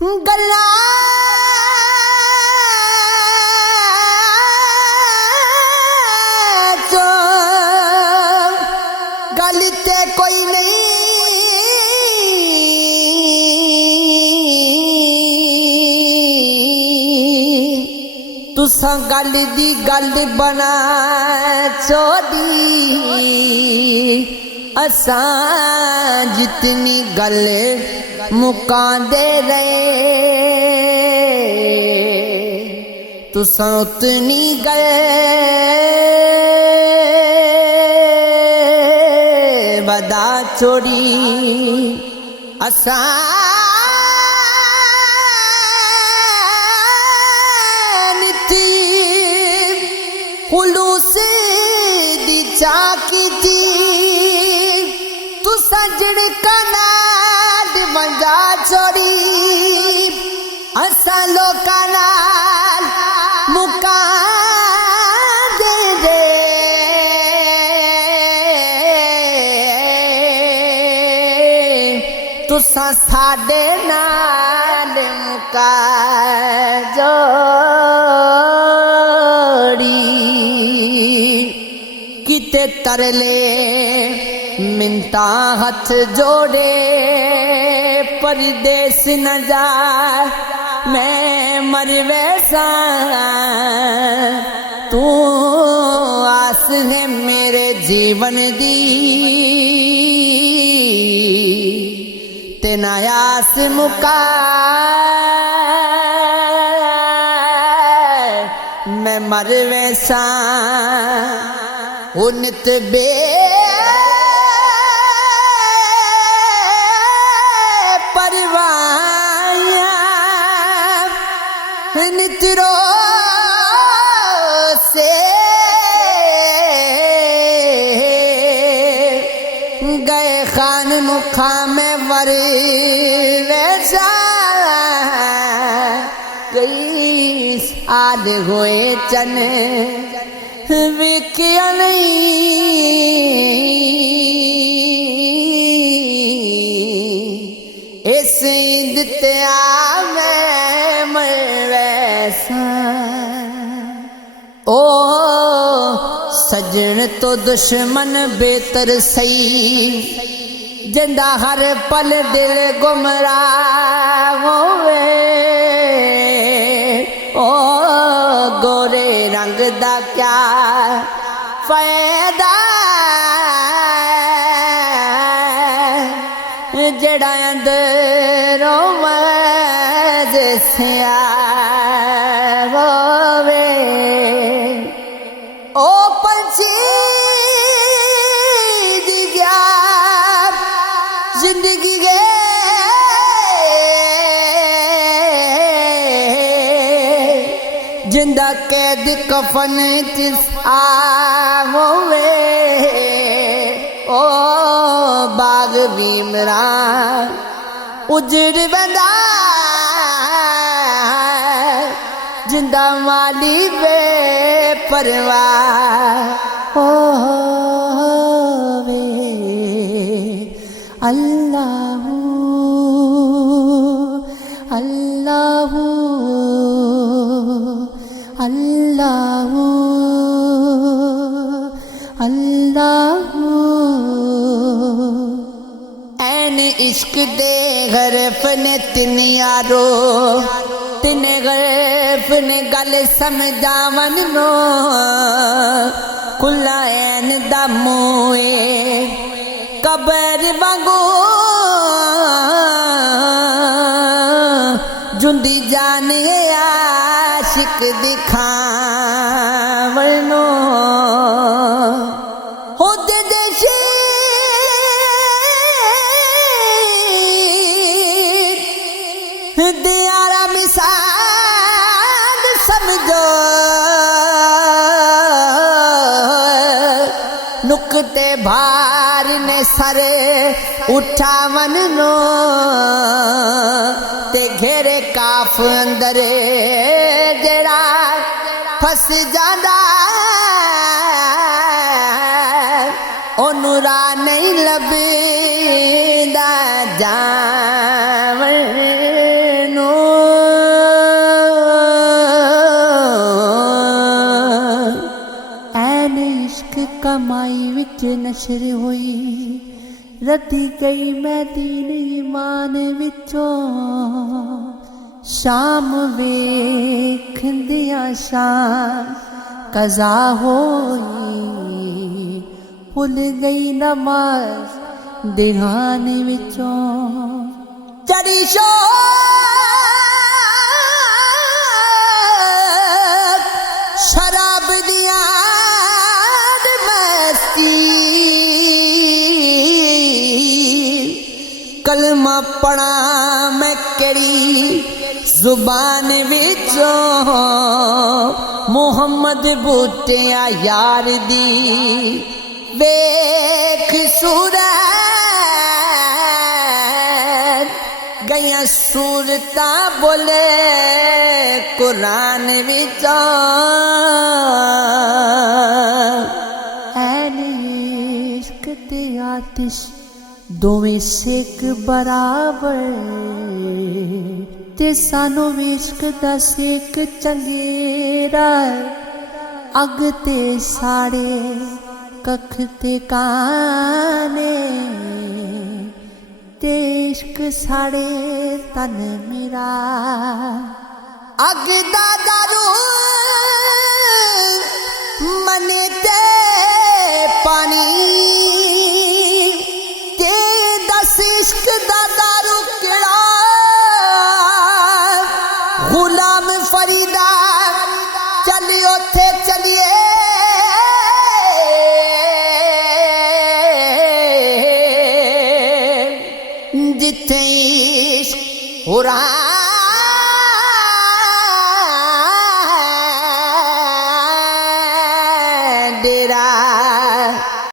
गल्ला चो गल ते कोई नहीं तुसा गल दी गल बना छोड़ी असां जितनी गल मुकांदे रहे तुसा उतनी गल बदा छोड़ी असां निती खुलूस दी चाकी थी तुसा जिड़का नाल वंजा छोड़ी असां लोकां नाल मुका दे दे तुसा साडे नाल मुका जोड़ी किते तरले मिनता हाथ जोड़े परदेस न जा मैं मर वैसा तू आस है मेरे जीवन दी तेना आस मुका मैं मर वैसा उन्नत बे नित्रो से गए खान मुखा में वर वैसा कई साल हुए चन विकिया नहीं इस ईद ते आ ओ सजन तो दुश्मन बेहतर सही जिंदा हर पल दिल गुमराह होवे ओ गोरे रंग दा क्या फायदा जड़ा अंदरों मज़सिया जिंदगी गे जिंदा कैद कफन किस होवे ओ बाग भीमरा उजड़ बंदा जिंदा माली बे परवाह होवे अल्लाह अल्लाह अल्लाह अल्लाह ऐन इश्क दे गरफ ने तिन यारो तिन गरफ ने गल समझावन नो खुला ऐन दा मुए कबर वांगू जुंदी जाने आशिक दिखावनो होते देशी दियारा मिसाल समझो नुकते भार ने सरे उठावन नो ते घेरे काफ अंदर जड़ा फस जादा ओनुरा नहीं लभदा जावन नो विच नशर हुई रती गई मैं दीन ईमान विचों शाम वेखदियां शाम कज़ा होई भुल गई नमाज दिहान विचों चढ़ी शराब दिया मस्ती कलमा पढ़ा मैं केड़ी जुबान विचों मोहम्मद बूटिया यार दी वेख सूरत गया सूरता बोले कुरान विचों ऐन इश्क ते आतिश दोवें सेक बराबर ते सानू इश्क दा सेक चंगेरा अग ते साड़े कख ते काने ते इश्क साड़े तन मेरा अग दा दारू मने ते पानी ते दस इश्क दा दारू केड़ा गुलाम फरीदा